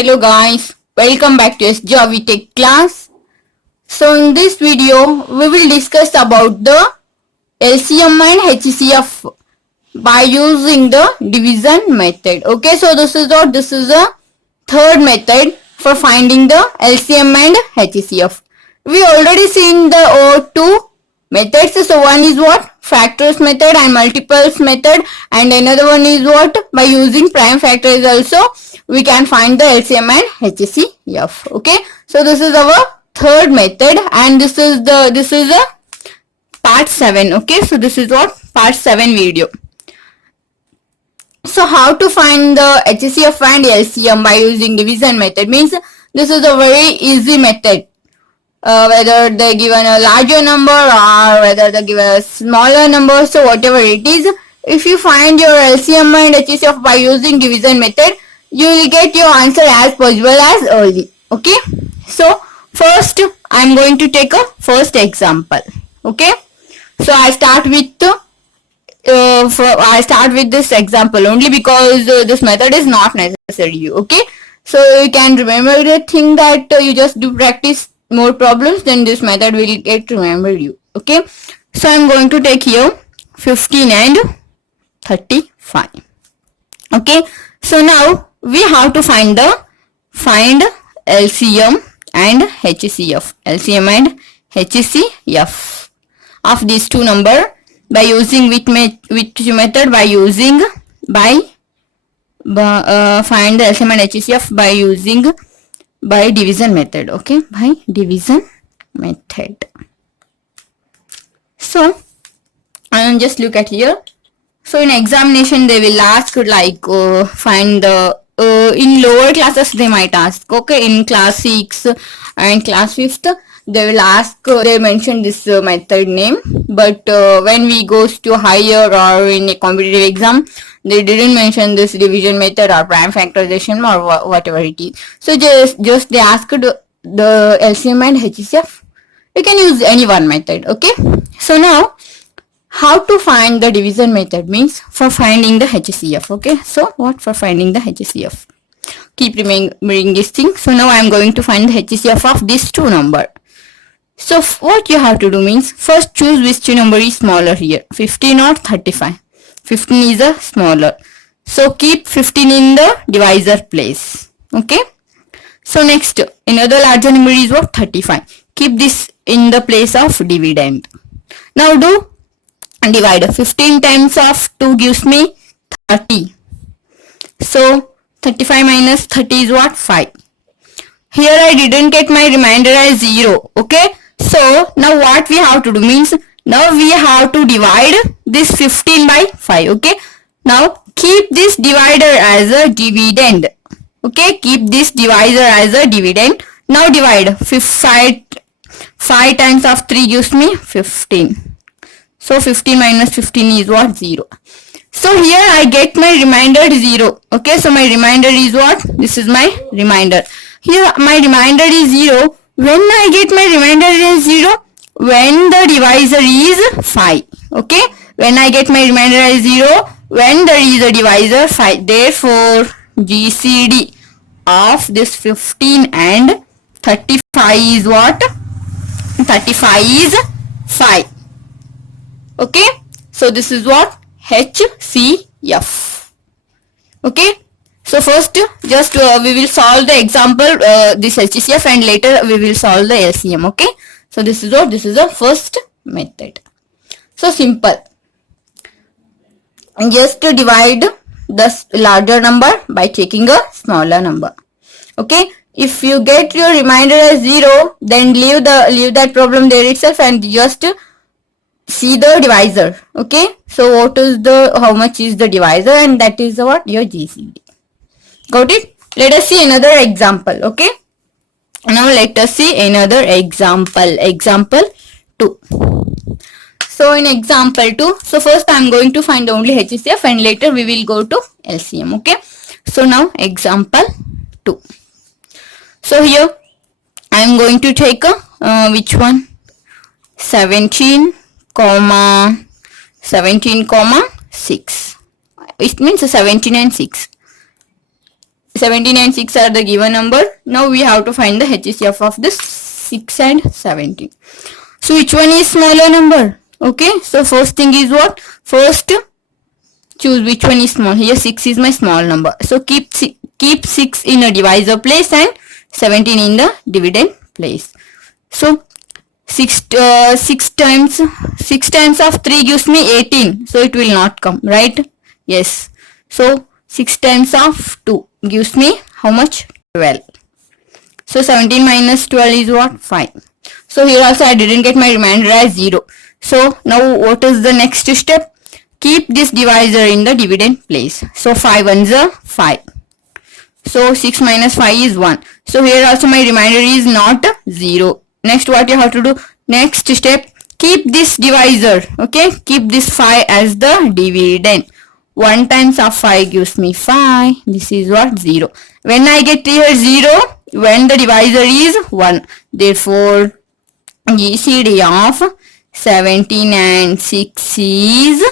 Hello guys, welcome back to SJV Tech class. So in this video, we will discuss about the LCM and HCF by using the division method. Okay, so this is a third method for finding the LCM and HCF. We already seen the two methods. So one is what? Factors method and multiples method, and another one is what? By using prime factors also we can find the LCM and HCF. Okay, so this is our third method, and this is a part 7. Okay, so this is what? Part 7 video. So how to find the HCF and LCM by using division method means this is a very easy method. Whether they given a larger number or whether they given a smaller number, so whatever it is, if you find your LCM and HCF by using division method, you will get your answer as possible as early. Okay, so first I am going to take a first example. Okay, so I start with this example only because this method is not necessary. Okay, so you can remember the thing that you just do practice more problems, then this method will get remember you. Okay, so I'm going to take here 15 and 35. Okay, so now we have to find LCM and HCF. LCM and HCF of these two number by using which method? By using find the LCM and HCF by using by division method. Okay, by division method. So just look at here. So in examination they will ask like find the in lower classes they might ask. Okay, in class 6 and class 5th they will ask, they mention this method name, but when we goes to higher or in a competitive exam, they didn't mention this division method or prime factorization or whatever it is. So just they asked the LCM and HCF. You can use any one method. Okay, so now how to find the division method means for finding the HCF. Okay, so what? For finding the HCF, keep remembering this thing. So now I am going to find the HCF of these two number. So what you have to do means first choose which number is smaller here, 15 or 35. 15 is a smaller, so keep 15 in the divisor place. Okay, so next another larger number is what? 35. Keep this in the place of dividend. Now do divide. 15 times of 2 gives me 30. So 35 minus 30 is what? 5. Here I didn't get my remainder as 0. Okay, so now what we have to do means now we have to divide this 15 by 5. Okay, now keep this divider as a dividend. Okay, keep this divisor as a dividend. Now divide. 5 times of 3 gives me 15. So 15 minus 15 is what? 0. So here I get my remainder 0. Okay, so my remainder is what? This is my remainder. Here my remainder is 0. When I get my remainder is 0? When the divisor is 5. Okay, when I get my remainder as 0, when there is a divisor 5. Therefore GCD of this 15 and 35 is what? 35 is 5. Okay, so this is what? HCF. Okay, so first just we will solve the example this HCF, and later we will solve the LCM. Okay, so this is what? This is the first method. So simple. Just to divide the larger number by taking a smaller number. Okay, if you get your remainder as 0, then leave that problem there itself and just see the divisor. Okay, so what is how much is the divisor, and that is what? Your GCD. Got it? Let us see another example. Okay, now let us see another example. Example 2. So in example 2, so first I am going to find only HCF and later we will go to LCM. Okay, so now example 2. So here I am going to take a which one? 17 comma 6. It means 17 and 6. 17 and 6 are the given number. Now we have to find the HCF of this 6 and 17. So which one is smaller number? Okay, so first thing is what? First choose which one is small. Here 6 is my small number. So keep 6 in a divisor place and 17 in the dividend place. So 6 times of 3 gives me 18. So it will not come, right? Yes. So 6 times of 2 gives me how much? 12. So 17 minus 12 is what? 5. So here also I didn't get my remainder as 0. So now what is the next step? Keep this divisor in the dividend place. So 5 ones are 5. So 6 minus 5 is 1. So here also my remainder is not 0. Next what you have to do? Next step, keep this divisor. Okay, keep this 5 as the dividend. 1 times of 5 gives me 5. This is what? 0. When I get here 0, when the divisor is 1. Therefore, GCD of 17 and 6 is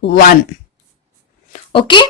1. Okay.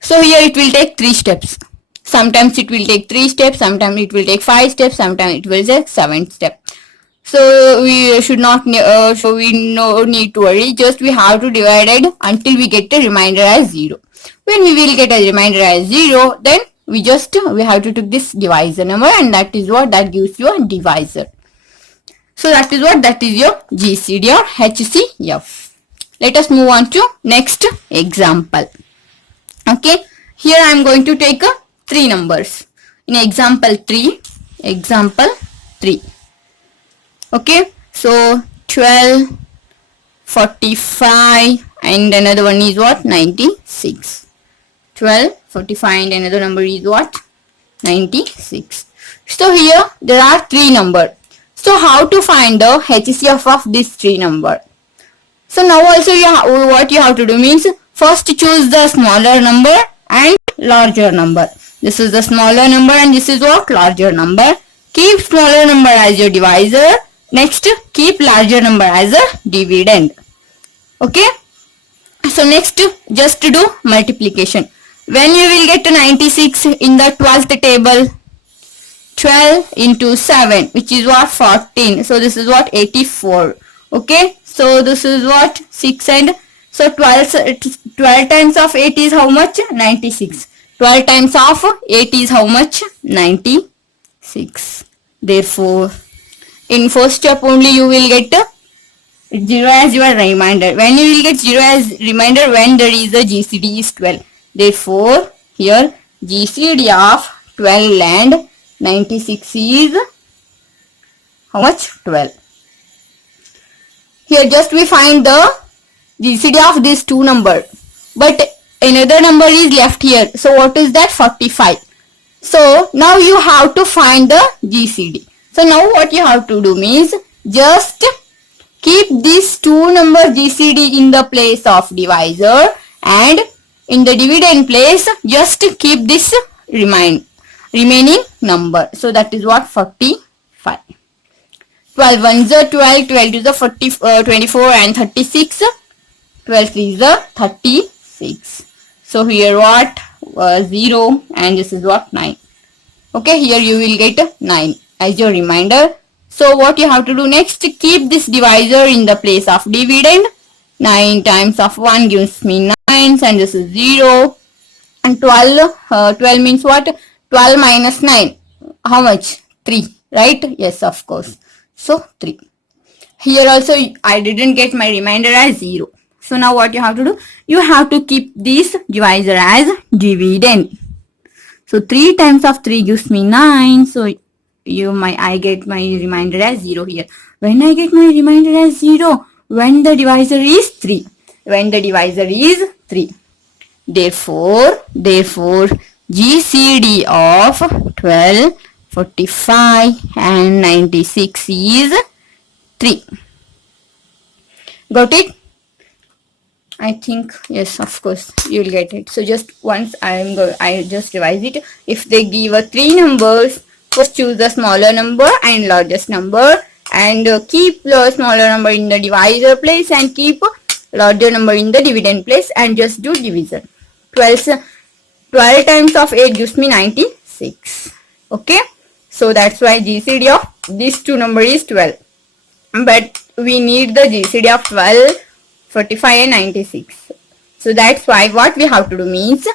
So here it will take 3 steps. Sometimes it will take 3 steps, sometimes it will take 5 steps, sometimes it will take 7 steps. So we should not, no need to worry. Just we have to divide it until we get a remainder as 0. When we will get a remainder as 0, then we have to take this divisor number, and that is what that gives you a divisor. So that is your GCD or HCF. Let us move on to next example. Okay, here I am going to take 3 numbers. In example 3. Okay, so 12, 45 and another one is what? 96. 12, 45 and another number is what? 96. So here there are 3 numbers. So how to find the HCF of this 3 number? So now also what you have to do means first choose the smaller number and larger number. This is the smaller number and this is what? Larger number. Keep smaller number as your divisor. Next, keep larger number as a dividend. Okay. So next, just to do multiplication. When you will get to 96 in the 12th table, 12 into 7, which is what? 14. So this is what? 84. Okay. So this is what? 6 and so 12 times of 8 is how much? 96. 12 times of 8 is how much? 96. Therefore, in first step only you will get 0 as your remainder. When you will get 0 as remainder when there is a GCD is 12. Therefore, here GCD of 12 and 96 is how much? 12. Here just we find the GCD of these 2 number. But another number is left here. So what is that? 45. So now you have to find the GCD. So now what you have to do means just keep these 2 number GCD in the place of divisor and in the dividend place just keep this remaining number. So that is what? 45. 12 ones are 12, 12 is the 24 and 36. 12 is the 36. So here what? 0 and this is what? 9. Okay, here you will get 9 as your reminder. So what you have to do next? Keep this divisor in the place of dividend. 9 times of 1 gives me 9 and this is 0. And 12 means what? 12 minus 9. How much? 3. Right? Yes, of course. So 3. Here also I didn't get my remainder as 0. So now what you have to do? You have to keep this divisor as dividend. So 3 times of 3 gives me 9. So I get my remainder as 0 here. When I get my remainder as 0, when the divisor is 3. When the divisor is 3. Therefore, GCD of 12, 45 and 96 is 3. Got it? I think yes, of course you will get it. So just once I just revise it. If they give a 3 numbers, first choose the smaller number and largest number and keep the smaller number in the divisor place and keep larger number in the dividend place and just do division. 12 12 times of 8 gives me 96. Okay, so that's why GCD of these two numbers is 12. But we need the GCD of 12, 45 and 96. So that's why what we have to do means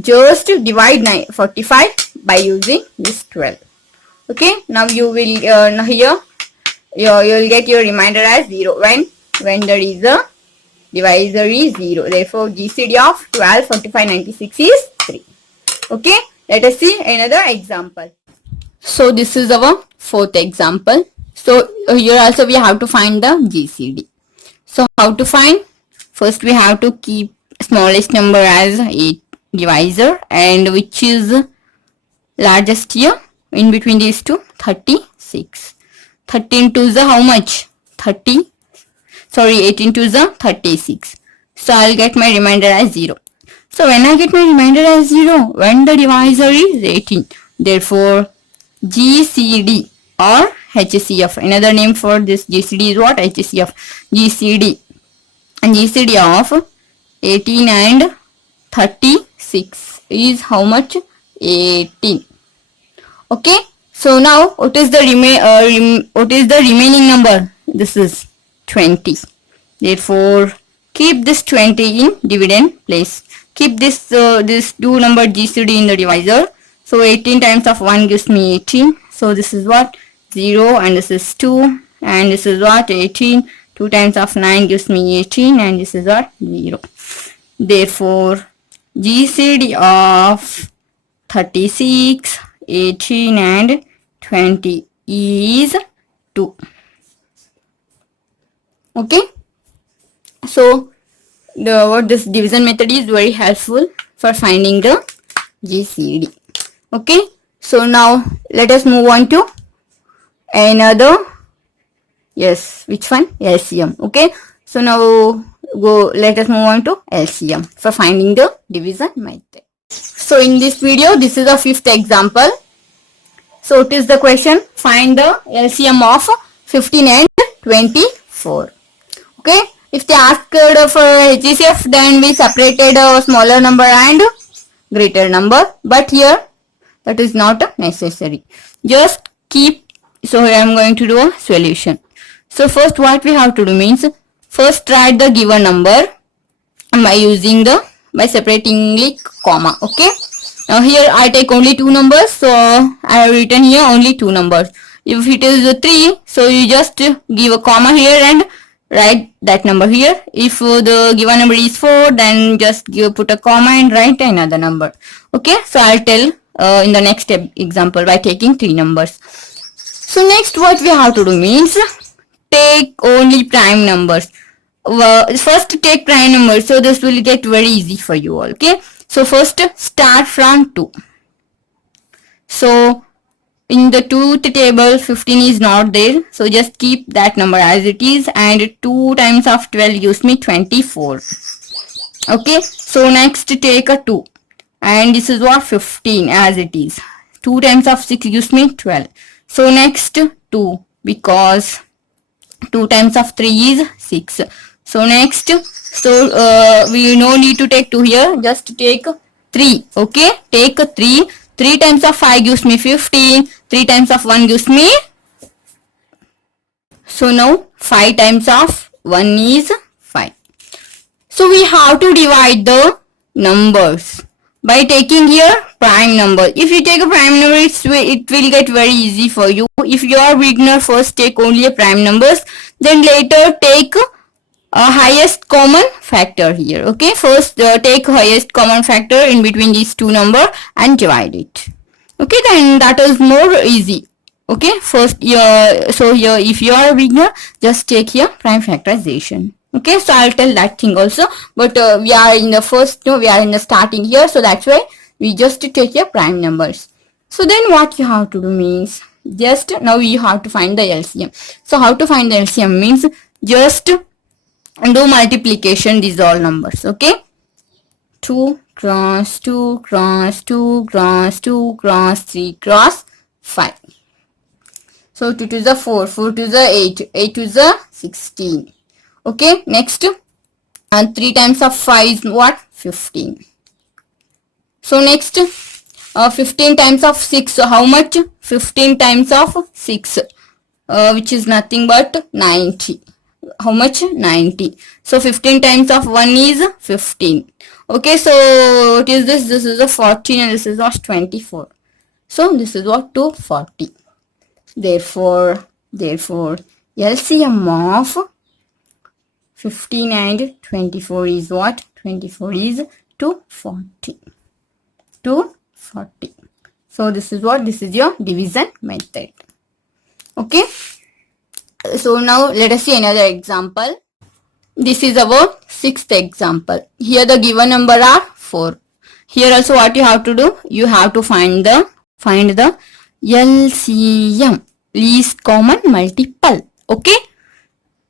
just divide 45 by using this 12. Okay, now you will now here you will get your remainder as 0 when there is a divisor is 0. Therefore GCD of 12, 45, 96 is 3. Okay, let us see another example. So this is our fourth example. So here also we have to find the GCD. So how to find? First we have to keep smallest number as a divisor, and which is largest here in between these two, 36. 13 to the how much? 30. Sorry, 18 to the 36. So I'll get my remainder as 0. So when I get my remainder as 0, when the divisor is 18, therefore GCD or HCF, another name for this GCD is what? HCF. GCD and GCD of 18 and 36 is how much? 18. Okay, so now what is the remaining number? This is 20. Therefore keep this 20 in dividend place. Keep this this two number GCD in the divisor. So 18 times of 1 gives me 18. So this is what? 0, and this is 2, and this is what? 18. 2 times of 9 gives me 18, and this is what? 0. Therefore GCD of 36, 18 and 20 is 2. Okay, so this division method is very helpful for finding the GCD. Okay, so now let us move on to another, yes, which one? LCM. Okay, so now let us move on to LCM for finding the division method. So in this video, this is the fifth example. So it is the question, find the LCM of 15 and 24. Okay, if they asked for HCF, then we separated a smaller number and greater number, but here that is not necessary. Just keep, so here I am going to do a solution. So first what we have to do means, first write the given number by separating like comma. Okay, now here I take only two numbers, so I have written here only two numbers. If it is 3, so you just give a comma here and write that number here. If the given number is 4, then just put a comma and write another number. Okay, so I'll tell in the next example by taking 3 numbers. So next what we have to do means, take only prime numbers. First take prime numbers, so this will get very easy for you all. Okay, so first start from 2. So in the 2th table 15 is not there, so just keep that number as it is, and 2 times of 12 gives me 24. Okay, so next take a 2, and this is what? 15 as it is. 2 times of 6 gives me 12. So next 2, because 2 times of 3 is 6. So next, so we no need to take 2 here, just take 3. Okay, take 3. 3 times of 5 gives me 15. 3 times of 1 gives me. So now 5 times of 1 is 5. So we have to divide the numbers by taking here prime number. If you take a prime number, it will get very easy for you. If you are beginner, first take only a prime numbers, then later take a highest common factor here. Okay, first take highest common factor in between these two number and divide it. Okay, then that is more easy. Okay, first so here if you are a beginner, just take here prime factorization. Okay, so I'll tell that thing also, but we are in the starting here, so that's why we just take here prime numbers. So then what you have to do means, just now you have to find the LCM. So how to find the LCM means, just do multiplication these all numbers. Okay, 2 cross 2 cross 2 cross 2 cross 3 cross 5. So 2 to the 4, 4 to the 8, 8 to the 16. Okay, next, and 3 times of 5 is what? 15. So next, 15 times of 6. So how much? 15 times of 6, which is nothing but 90. How much? 90. So 15 times of 1 is 15. Okay, so what is this? This is a 14 and this is what? 24. So this is what? 240. Therefore, LCM of 15 and 24 is what? 24 is 240. 240. So this is what? This is your division method. Okay. So now let us see another example. This is our sixth example. Here the given number are 4. Here also what you have to do? You have to find the LCM, least common multiple. Okay.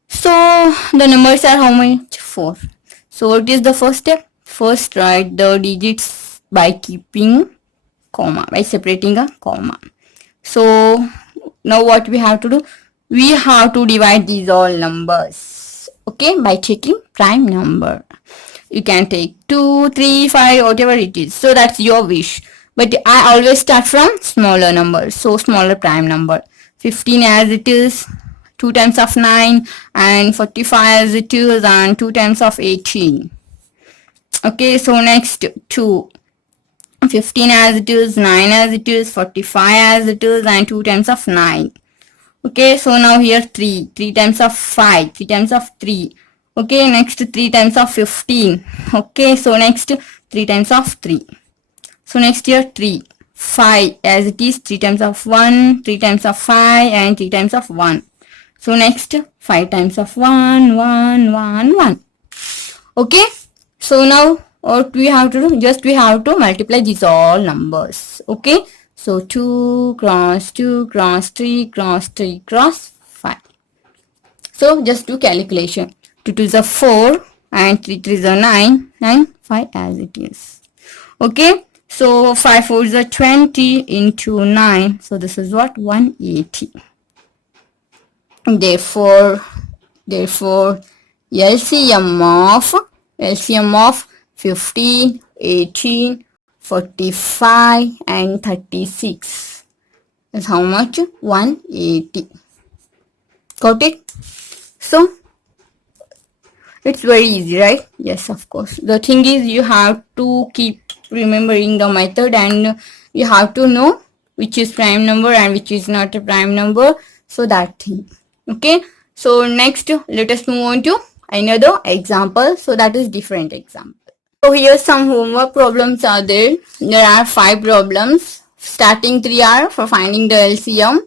So the numbers are how much? 4. So what is the first step? First write the digits by keeping comma, by separating a comma. So now what we have to do? We have to divide these all numbers, okay, by taking prime number. You can take 2, 3, 5, whatever it is. So that's your wish. But I always start from smaller numbers. So smaller prime number. 15 as it is, 2 times of 9, and 45 as it is, and 2 times of 18. Okay, so next 2. 15 as it is, 9 as it is, 45 as it is, and 2 times of 9. Okay, so now here 3 times of 5, 3 times of 3. Okay, next 3 times of 15. Okay, so next 3 times of 3. So next here 3, 5 as it is, 3 times of 1, 3 times of 5, and 3 times of 1. So next 5 times of 1, 1, 1, 1. Okay, so now what we have to do? Just we have to multiply these all numbers. Okay. So 2 cross 2 cross 3 cross 3 cross 5. So just do calculation. 2 2 is a 4 and 3 3 is a 9 and 5 as it is. Okay. So 5 4 is a 20 into 9. So this is what? 180. Therefore LCM of 15, 18, 45 and 36 is how much? 180. Got it? So it's very easy, right? Yes, of course. The thing is you have to keep remembering the method and you have to know which is prime number and which is not a prime number. So that thing. Okay. So next let us move on to another example. So that is different example. So here some homework problems are there. There are 5 problems. Starting 3 are for finding the LCM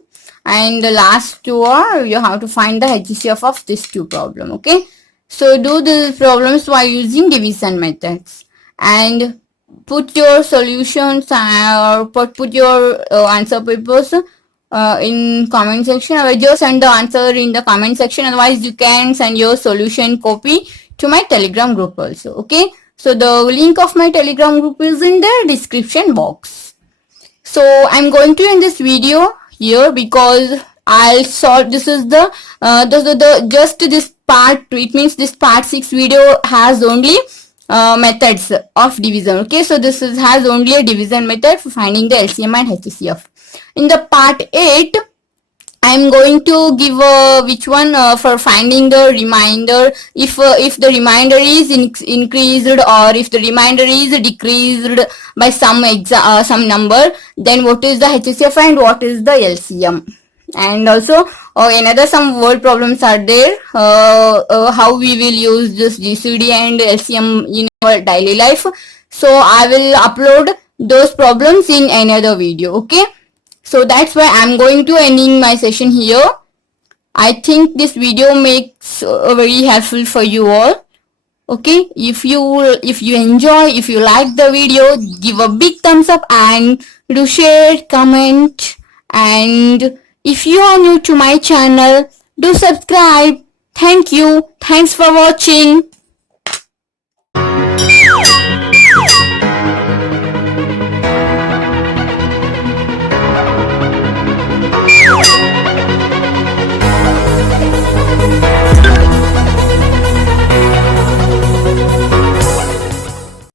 and the last 2 are you have to find the HCF of this 2 problem. Okay. So do these problems by using division methods and put your solutions or put your answer papers in comment section, or just send the answer in the comment section. Otherwise you can send your solution copy to my Telegram group also. Okay. So the link of my Telegram group is in the description box. So I'm going to end this video here because I'll solve. This is the just this part. It means this part 6 video has only methods of division. Okay, so this has only a division method for finding the LCM and HCF. In the part 8. I'm going to give which one for finding the remainder, if the remainder is increased or if the remainder is decreased by some number, then what is the HCF and what is the LCM. And also another some word problems are there, how we will use this GCD and LCM in our daily life. So I will upload those problems in another video. Okay. So that's why I'm going to ending my session here. I think this video makes very helpful for you all. Okay, if you enjoy, if you like the video, give a big thumbs up and do share, comment, and if you are new to my channel, do subscribe. Thank you. Thanks for watching.